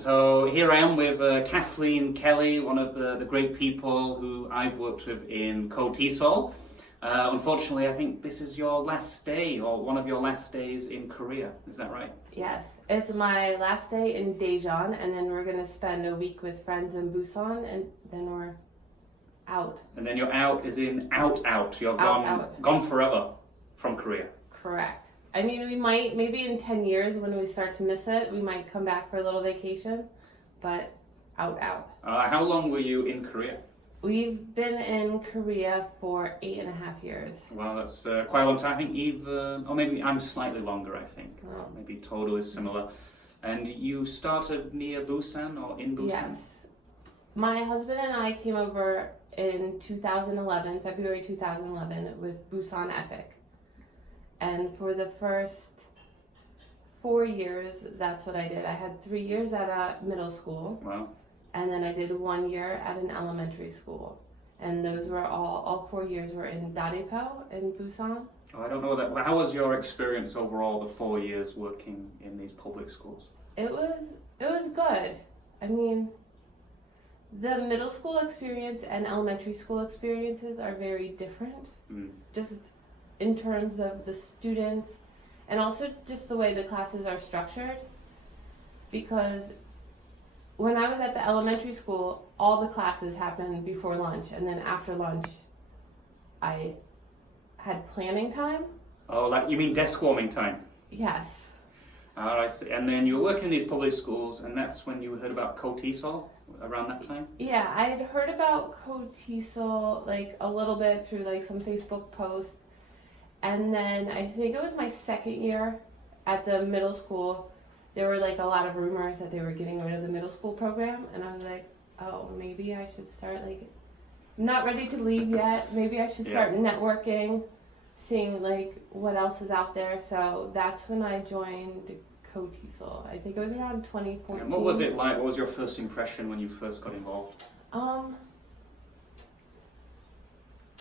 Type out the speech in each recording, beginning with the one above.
So here I am with Kathleen Kelley, one of the great people who I've worked with in KOTESOL. Unfortunately, I think this is your last day, or one of your last days in Korea. Is that right? Yes, it's my last day in Daejeon, and then we're gonna spend a week with friends in Busan, and then we're out. And then you're out, as in out. You're gone forever from Korea. Correct. I mean, we might, maybe in 10 years when we start to miss it, we might come back for a little vacation, but out. How long were you in Korea? We've been in Korea for 8.5 years. Well, that's quite a long time. I think even, or maybe I'm slightly longer, I think. Oh. Maybe totally similar. And you started near Busan or in Busan? Yes. My husband and I came over in 2011, February 2011, with Busan Epic. And for the first 4 years, that's what I did. I had 3 years at a middle school. Wow. And then I did 1 year at an elementary school. And those were all 4 years were in Darepo in Busan. Oh, I don't know that. How was your experience overall, the 4 years working in these public schools? It was good. I mean, the middle school experience and elementary school experiences are very different. Just in terms of the students and also just the way the classes are structured. Because when I was at the elementary school, all the classes happened before lunch, and then after lunch, I had planning time. Oh, like you mean desk warming time? Yes. I see. And then you were working in these public schools, and that's when you heard about KOTESOL around that time? Yeah, I had heard about KOTESOL like a little bit through like some Facebook posts, and then I think it was my second year at the middle school. There were like a lot of rumors that they were getting rid of the middle school program, and I was like, oh, maybe I should start like, I'm not ready to leave yet. Maybe I should start networking, seeing like what else is out there. So that's when I joined KOTESOL. I think it was around 2014. And what was it like? What was your first impression when you first got involved?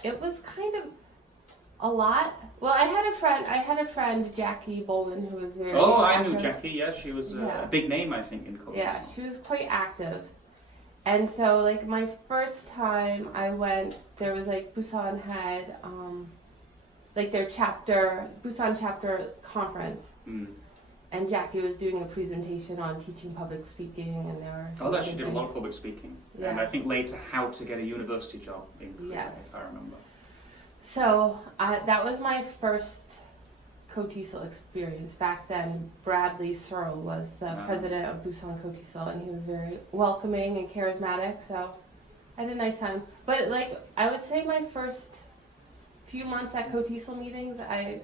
It was kind of a lot. Well, I had a friend, Jackie Bolden, who was very Oh, I active. knew Jackie. Yeah, she was a big name, I think, in KOTESOL. Yeah, she was quite active. And so, like, my first time I went, there was, like, Busan had, like, their chapter, Busan chapter conference. And Jackie was doing a presentation on teaching public speaking, and there were Oh, that she did a lot of public speaking. Yeah. And I think later, how to get a university job in Korea, Yes. if I remember. So, that was my first KOTESOL experience. Back then, Bradley Searle was the president of Busan KOTESOL, and he was very welcoming and charismatic, so I had a nice time. But, like, I would say my first few months at KOTESOL meetings, I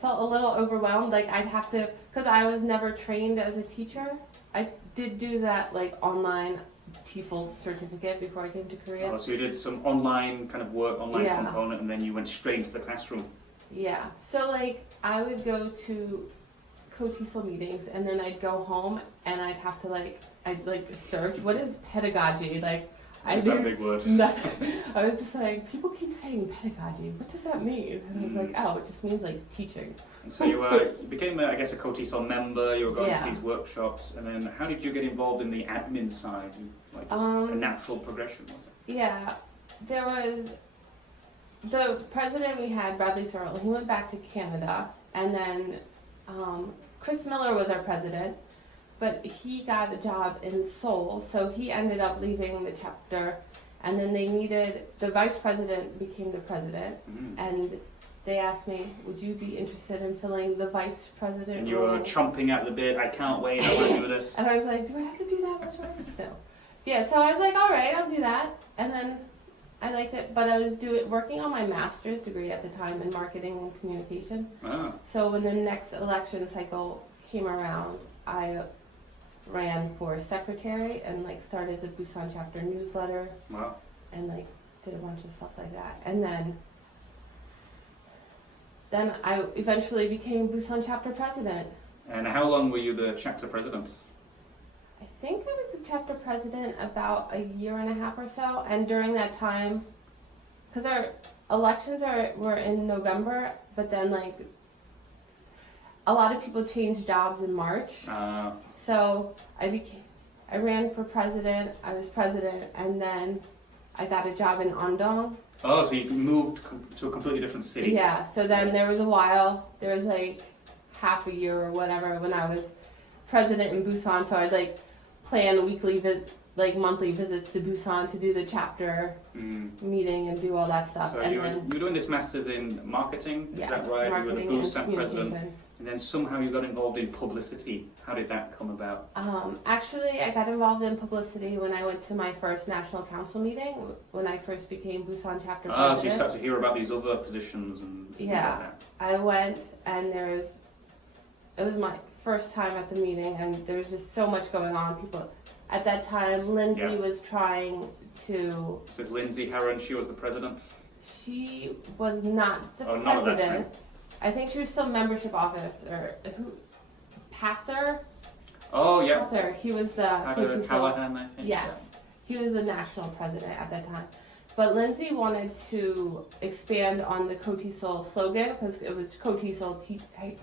felt a little overwhelmed. Like, I'd have to, because I was never trained as a teacher. I did do that, like, online TEFL certificate before I came to Korea. Oh, so you did some online kind of work, online component, and then you went straight into the classroom. Yeah. So, like, I would go to KOTESOL meetings, and then I'd go home, and I'd have to, like, search, what is pedagogy? Like, That's that big word. Nothing. I was just like, people keep saying pedagogy. What does that mean? And I was like, oh, it just means, like, teaching. And so you became, I guess, a KOTESOL member. You were going to these workshops, and then how did you get involved in the admin side? Like a natural progression, was it? Yeah, there was the president we had, Bradley Searle. He went back to Canada, and then Chris Miller was our president, but he got a job in Seoul, so he ended up leaving the chapter, and then they needed, the vice president became the president, and they asked me, would you be interested in filling the vice president And you role? were chomping at the bit, I can't wait, I want to do this. And I was like, do I have to do that much work? No. Yeah, so I was like, all right, I'll do that. And then I liked it, but I was working on my master's degree at the time in marketing and communication. Ah. So when the next election cycle came around, I ran for secretary and like started the Busan chapter newsletter. Wow. And like did a bunch of stuff like that. And then I eventually became Busan chapter president. And how long were you the chapter president? I think I was the chapter president about 1.5 years or so, and during that time, because our elections were in November, but then like a lot of people changed jobs in March, So I ran for president, I was president, and then I got a job in Andong. Oh, so you moved to a completely different city. Yeah, so then there was a while, there was like half a year or whatever when I was president in Busan, so I'd like plan weekly monthly visits to Busan to do the chapter meeting and do all that stuff. So and you were then, doing this master's in marketing, yes, is that right? You were the marketing and Busan president, communication. and then somehow you got involved in publicity. How did that come about? Actually, I got involved in publicity when I went to my first national council meeting, when I first became Busan Chapter president. So you start to hear about these other positions and things like that. I went and it was my first time at the meeting, and there was just so much going on. People, at that time, Lindsay was trying to... So it's Lindsay Harron, she was the president? She was not the president. Not at that time. I think she was still membership officer. Pather? Oh, yeah. Pather. He was the... Pather Callahan, I think. Yes. He was the national president at that time. But Lindsay wanted to expand on the KOTESOL slogan, because it was KOTESOL,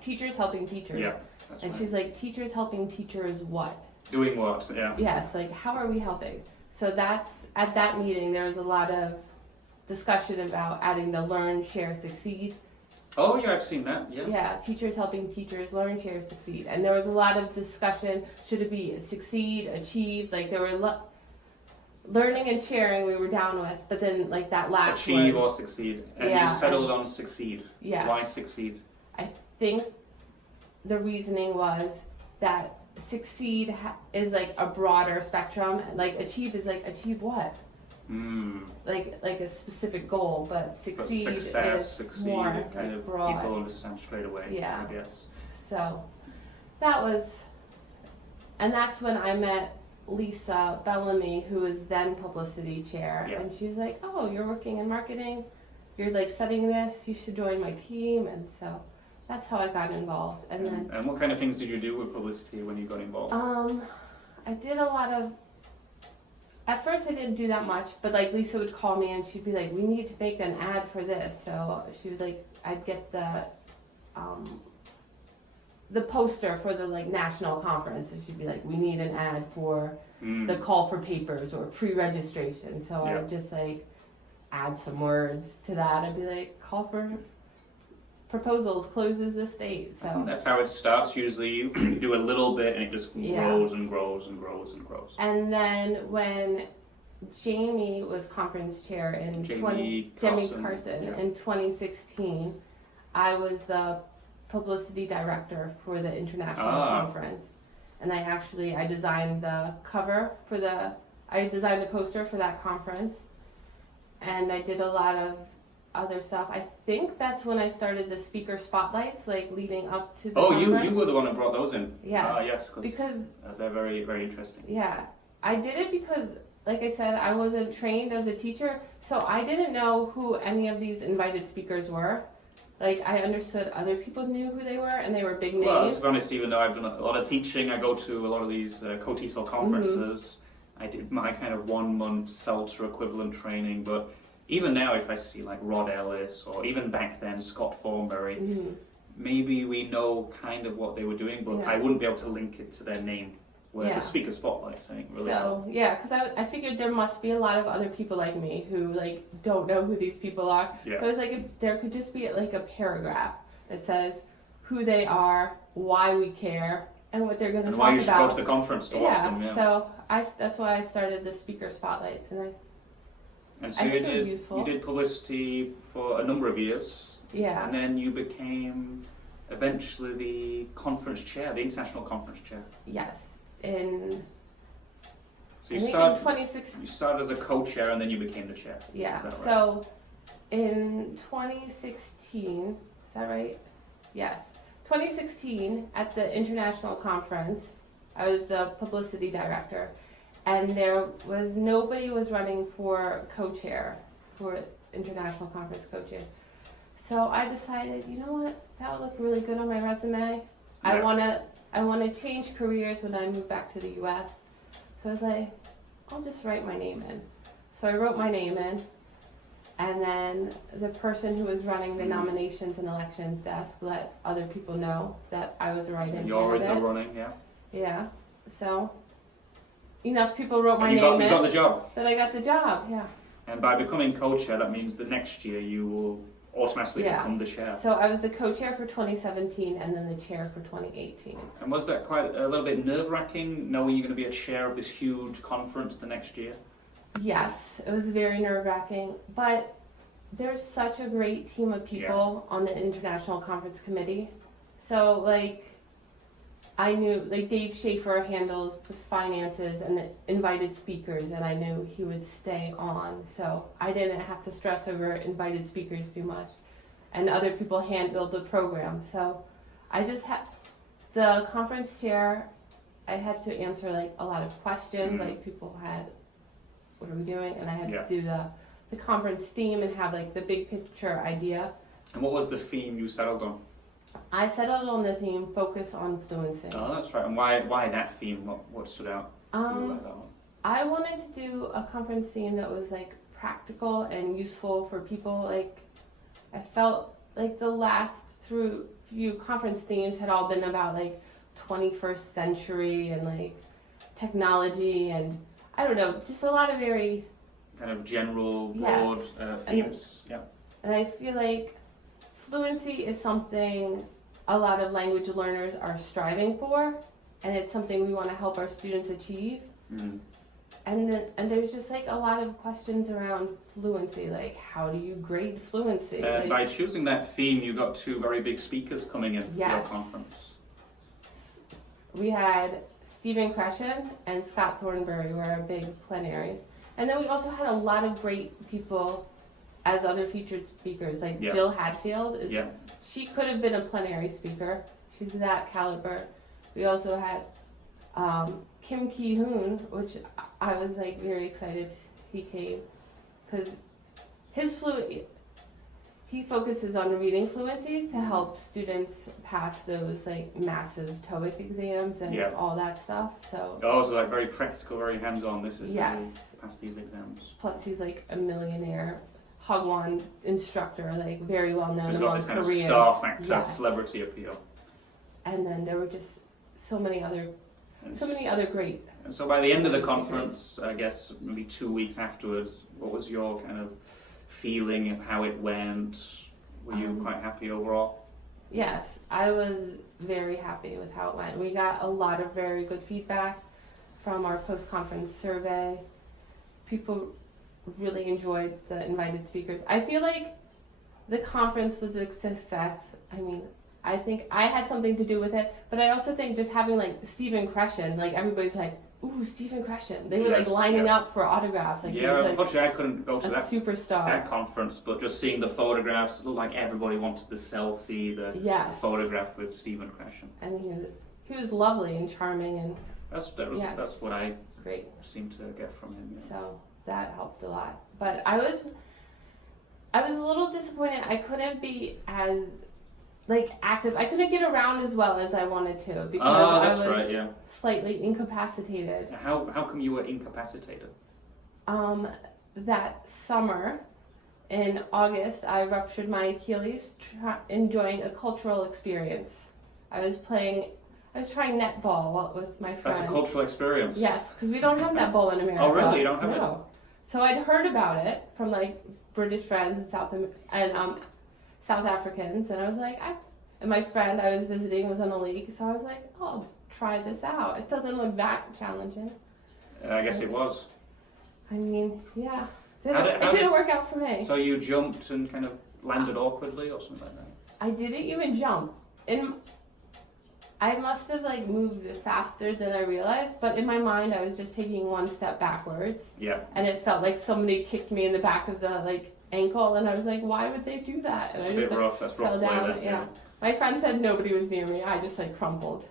teachers helping teachers. Yeah, that's and right. she's like, teachers helping teachers what? Doing what, yeah. Yes, like, how are we helping? So that's, at that meeting, there was a lot of discussion about adding the learn, share, succeed. Oh, yeah, I've seen that, yeah. Yeah, teachers helping teachers, learn, share, succeed. And there was a lot of discussion, should it be succeed, achieve, like there were learning and sharing we were down with, but then like that last Achieve word, or succeed. And Yeah, you settled on succeed. Yes. Why succeed? I think the reasoning was that succeed is like a broader spectrum. Like achieve is like achieve what? Like a specific goal, but succeed But success, is succeed, more it kind like of broad. people understand straight away, Yeah. I guess. So that was, and that's when I met Lisa Bellamy, who was then publicity chair, Yeah. and she was like, "Oh, you're working in marketing, you're like studying this, you should join my team." And so that's how I got involved. And then And what kind of things did you do with publicity when you got involved? I did a lot of, at first I didn't do that much, but like Lisa would call me and she'd be like, "We need to make an ad for this." So she was like, I'd get the poster for the like national conference, and she'd be like, "We need an ad for the call for papers or pre-registration." So I would just like add some words to that. I'd be like, "Call for proposals closes this date." So That's how it starts. Usually you do a little bit and it just grows and grows and grows and grows. And then when Jamie was conference chair in Jamie Carson yeah. in 2016, I was the publicity director for the international conference, and I designed the cover for I designed the poster for that conference, and I did a lot of other stuff. I think that's when I started the speaker spotlights, like leading up to the conference. You were the one who brought those in. Yes. Yes, because they're very, very interesting. Yeah, I did it because, like I said, I wasn't trained as a teacher, so I didn't know who any of these invited speakers were. Like, I understood other people knew who they were, and they were big names. Well, to be honest, even though I've done a lot of teaching, I go to a lot of these KOTESOL conferences. I did my kind of 1 month CELTA equivalent training, but even now if I see like Rod Ellis, or even back then Scott Thornberry, maybe we know kind of what they were doing, but I wouldn't be able to link it to their name. Whereas the speaker spotlights, I think, really help. So, yeah, because I figured there must be a lot of other people like me who, like, don't know who these people are. Yeah. So I was like, if there could just be, like, a paragraph that says who they are, why we care, and what they're going to talk about. And why you should go to the conference to watch them, so that's why I started the speaker spotlights, and so I think it was useful. You did publicity for a number of years. Yeah. And then you became eventually the conference chair, the international conference chair. Yes. So you in started 2016. You started as a co-chair and then you became the chair. Yeah. Is that right? So in 2016, is that right? Yes. 2016 at the international conference, I was the publicity director, and nobody was running for co-chair, for international conference co-chair. So I decided, you know what, that would look really good on my resume. Yeah. I want to change careers when I move back to the U.S. So I was like, I'll just write my name in. So I wrote my name in, and then the person who was running the nominations and elections desk let other people know that I was a write-in You're in candidate. the running, yeah. Yeah. So enough people wrote my And name you got the job. that I got the job. Yeah. And by becoming co-chair, that means the next year you will automatically Yeah. become the chair. So I was the co-chair for 2017 and then the chair for 2018. And was that quite a little bit nerve-wracking, knowing you're going to be a chair of this huge conference the next year? Yes, it was very nerve-wracking, but there's such a great team of people on the International Conference Committee. So, like, I knew, like, Dave Schaefer handles the finances and the invited speakers, and I knew he would stay on. So I didn't have to stress over invited speakers too much. And other people handled the program. So I just had, the conference chair, I had to answer, like, a lot of questions. Like, people had, what are we doing? And I had to do the conference theme and have, like, the big picture idea. And what was the theme you settled on? I settled on the theme, focus on fluency. Oh, that's right. And why that theme? What stood out for you about that one? I wanted to do a conference theme that was, like, practical and useful for people. Like, I felt like the last few conference themes had all been about, like, 21st century and, like, technology and, I don't know, just a lot of very kind of general, broad themes. And I feel like fluency is something a lot of language learners are striving for, and it's something we want to help our students achieve. And there's just, like, a lot of questions around fluency, like, how do you grade fluency? Like, By choosing that theme, you got two very big speakers coming in for your conference. We had Stephen Crescent and Scott Thornberry were our big plenaries. And then we also had a lot of great people as other featured speakers, like Jill Hadfield. She could have been a plenary speaker. She's that caliber. We also had Kim Ki-hoon, which I was, like, very excited he came, because he focuses on reading fluencies to help students pass those, like, massive TOEIC exams and all that stuff. So like very practical, very hands-on. This is how you pass these exams. Plus, he's, like, a millionaire Hagwon instructor, like, very well known so he's got among this kind Koreans. of star factor, celebrity appeal. And then there were just so many other great. And so by the end of the conference, I guess maybe 2 weeks afterwards, what was your kind of feeling of how it went? Were you quite happy overall? Yes, I was very happy with how it went. We got a lot of very good feedback from our post-conference survey. People really enjoyed the invited speakers. I feel like the conference was a success. I mean, I think I had something to do with it, but I also think just having, like, Stephen Crescent, like, everybody's like, ooh, Stephen Crescent. They were like lining up for autographs. Like, yeah, was, like, unfortunately I couldn't go to that superstar. That conference, but just seeing the photographs, it looked like everybody wanted the selfie, the photograph with Stephen Crescent. And he was lovely and charming, and that's what I seemed to get from him. So that helped a lot. But I was a little disappointed. I couldn't be as, like, active. I couldn't get around as well as I wanted to because I was slightly incapacitated. How come you were incapacitated? That summer in August, I ruptured my Achilles enjoying a cultural experience. I was trying netball with my friend. That's a cultural experience. Yes, because we don't have netball in America. Oh, really? You don't have it? So I'd heard about it from, like, British friends and South Africans, and I was like, and my friend I was visiting was on a league, so I was like, oh, I'll try this out. It doesn't look that challenging. I guess it was. I mean, yeah. It didn't work out for me. So you jumped and kind of landed awkwardly or something like that? I didn't even jump. I must have, like, moved faster than I realized, but in my mind I was just taking one step backwards. Yeah. And it felt like somebody kicked me in the back of the, like, ankle, and I was like, why would they do that? And it's I a bit just, rough. That's rough. Fell down. Yeah. My friend said nobody was near me. I just, like, crumpled.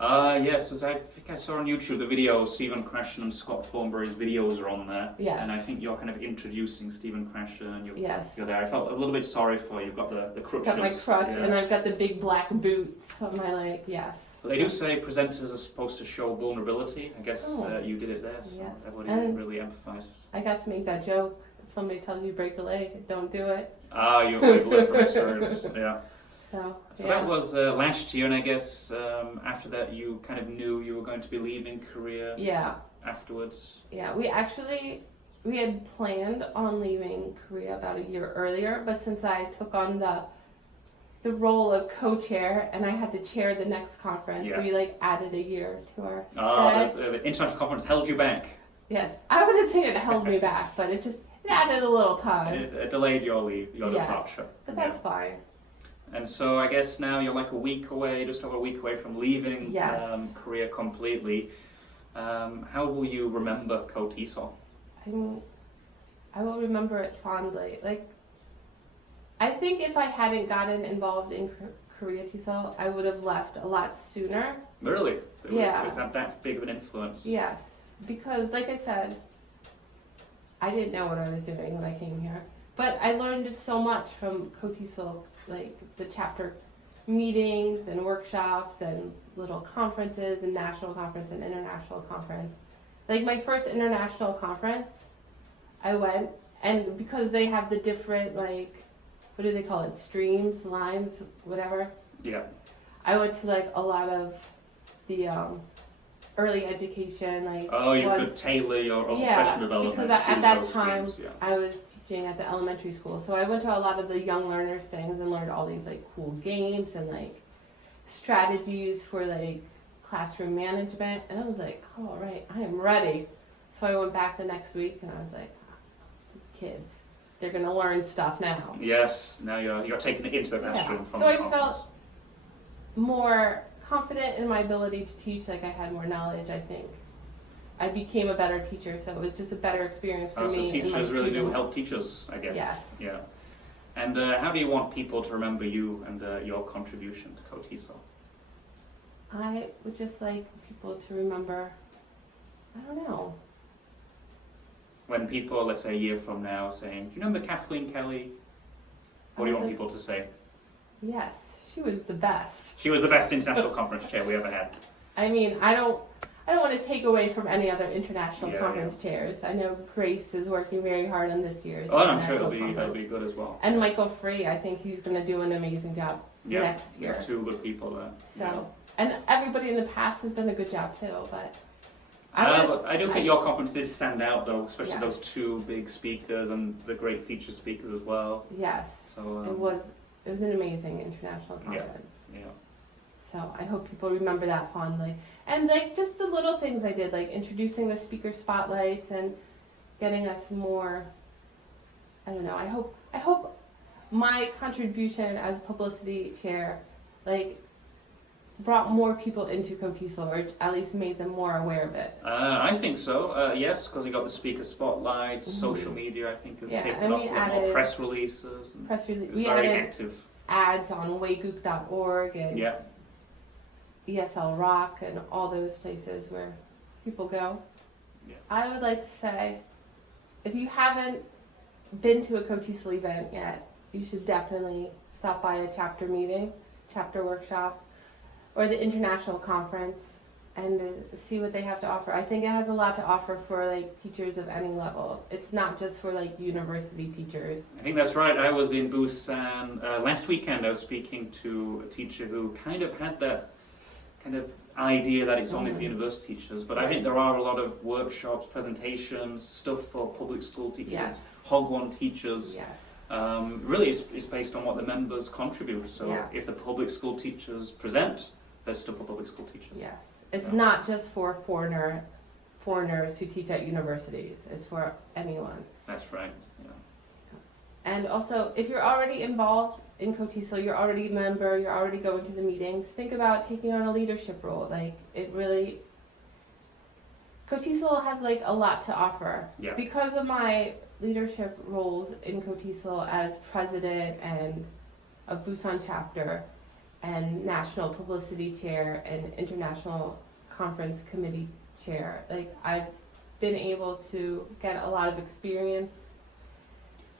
Yes, I think I saw on YouTube the video, Stephen Crescent and Scott Thornberry's videos are on there. Yes. And I think you're kind of introducing Stephen Crescent and you're there. I felt a little bit sorry for you. You've got the crutches. I've got my crutch and I've got the big black boots on my leg, But they do say presenters are supposed to show vulnerability. I guess you did it there, so everybody really empathised. I got to make that joke. If somebody tells you break a leg, don't do it. You've lived from experience, yeah. So So that was last year, and I guess after that you kind of knew you were going to be leaving Korea yeah. afterwards. Yeah, we had planned on leaving Korea about a year earlier, but since I took on the role of co-chair and I had to chair the next conference, Yeah. we like added a year to our Oh, stay. the international conference held you back. Yes, I wouldn't say it held me back, but it added a little time. It delayed your leave, your Yes, departure. But that's fine. And so I guess now you're like a week away, just over a week away from leaving Yes. Korea completely. How will you remember KOTESOL? I mean, I will remember it fondly. Like, I think if I hadn't gotten involved in Korea TESOL, I would have left a lot sooner. Really? Yeah. It was that big of an influence? Yes, because like I said, I didn't know what I was doing when I came here. But I learned just so much from KOTESOL, like the chapter meetings and workshops and little conferences and national conference and international conference. Like my first international conference, I went, and because they have the different, like, what do they call it, streams, lines, whatever. Yeah. I went to like a lot of the early education, like. Oh, you ones. could tailor your own Yeah, professional development. because choose at that those time, streams, I was teaching at the elementary school, so I went to a lot of the young learners things and learned all these like cool games and like strategies for like classroom management, and I was like, oh, all right, I am ready. So I went back the next week and I was like, these kids, they're gonna learn stuff now. Yes, now you're taking it into the classroom from So the I conference. felt more confident in my ability to teach, like I had more knowledge, I think. I became a better teacher, so it was just a better experience for So me. teachers and my really do students. help teachers, I guess. Yes. Yeah. And how do you want people to remember you and your contribution to KOTESOL? I would just like people to remember, I don't know. When people, let's say a year from now, saying, do you remember Kathleen Kelley? What do you want people to say? Yes, she was the best. She was the best international conference chair we ever had. I mean, I don't want to take away from any other international Yeah, conference chairs. I know Grace is working very hard on this year's. Oh, and I'm sure international it'll be conference. good as well. And Michael Free, I think he's going to do an amazing job next year. Yeah, two good people there. So, and everybody in the past has done a good job too, but But I do think your conference did stand out though, especially Yeah. those two big speakers and the great featured speakers as well. yes, So, it was an amazing international conference. Yeah. So I hope people remember that fondly. And like just the little things I did, like introducing the speaker spotlights and getting us more, I don't know, I hope my contribution as publicity chair, like, brought more people into KOTESOL, or at least made them more aware of it. I think so, yes, because you got the speaker spotlight, social media I think has taken and off we a lot more added press releases. And Press release. it was We very added active. ads on waygook.org and Yeah. ESL Rock and all those places where people go. Yeah. I would like to say, if you haven't been to a KOTESOL event yet, you should definitely stop by a chapter meeting, chapter workshop, or the international conference and see what they have to offer. I think it has a lot to offer for like teachers of any level. It's not just for like university teachers. I think that's right. I was in Busan last weekend. I was speaking to a teacher who kind of had that kind of idea that it's only for university teachers, but I think there are a lot of workshops, presentations, stuff for public school teachers, Yes. Hog One teachers. Yes. Really, it's based on what the members contribute. So Yeah. if the public school teachers present, there's stuff for public school teachers. Yes. It's Yeah. not just for foreigners who teach at universities. It's for anyone. That's right. Yeah. And also, if you're already involved in KOTESOL, you're already a member, you're already going to the meetings, think about taking on a leadership role. Like, it really... KOTESOL has, like, a lot to offer. Yeah. Because of my leadership roles in KOTESOL as president and of Busan Chapter and National Publicity Chair and International Conference Committee Chair, like, I've been able to get a lot of experience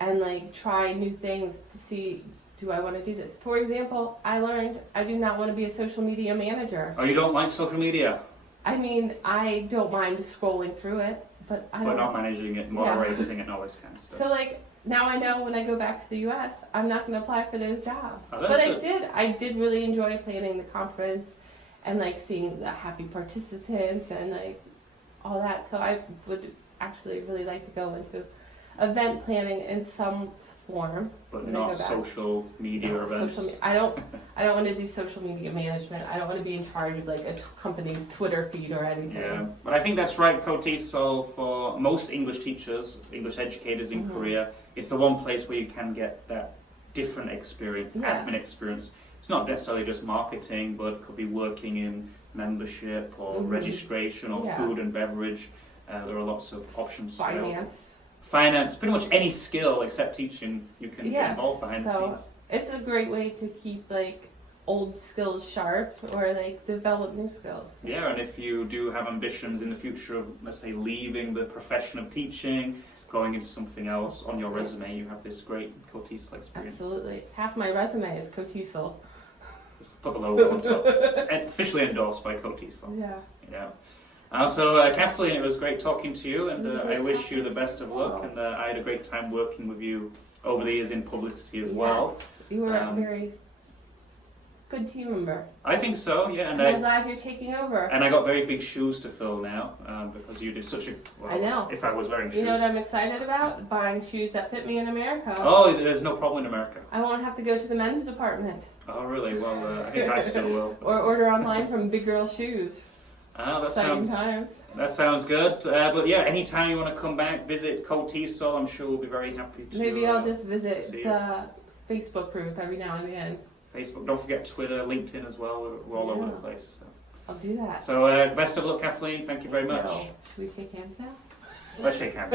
and like try new things to see, do I want to do this? For example, I learned I do not want to be a social media manager. Oh, you don't like social media? I mean, I don't mind scrolling through it, but I but don't. not managing it, moderating it, and all this kind of stuff. So like now I know when I go back to the U.S., I'm not going to apply for those jobs. Oh, that's But good. I did really enjoy planning the conference, and like seeing the happy participants and like all that. So I would actually really like to go into event planning in some form. But when I not go back. social media events. I don't want to do social media management. I don't want to be in charge of like a company's Twitter feed or anything. Yeah, but I think that's right, KOTESOL, for most English teachers, English educators in Korea. It's the one place where you can get that different experience, admin experience. It's not necessarily just marketing, but it could be working in membership or registration or food and beverage. There are lots of options. Finance, pretty much any skill except teaching, you can get involved behind the scenes. It's a great way to keep like old skills sharp or like develop new skills. Yeah, and if you do have ambitions in the future of, let's say, leaving the profession of teaching, going into something else, on your resume you have this great KOTESOL experience. Absolutely. Half my resume is KOTESOL. Just put the logo on top. It's officially endorsed by KOTESOL. Yeah. Yeah. Also, Kathleen, it was great talking to you, and I wish you the best of luck. And I had a great time working with you over the years in publicity as well. Yes. You were a very good team member. I think so, yeah. And I'm glad you're taking over. And I got very big shoes to fill now, because you did such a... Well, I know. If I was wearing shoes. You know what I'm excited about? Buying shoes that fit me in America. Oh, there's no problem in America. I won't have to go to the men's department. Oh, really? Well, I think I still will. Or order online from Big Girl Shoes. That sounds good. But yeah, anytime you want to come back, visit KOTESOL, I'm sure we'll be very happy to. Maybe I'll just visit the Facebook group every now and again. Facebook, don't forget Twitter, LinkedIn as well. We're all over the place. So. I'll do that. So best of luck, Kathleen. Thank you very much. Should we shake hands now? Let's shake hands.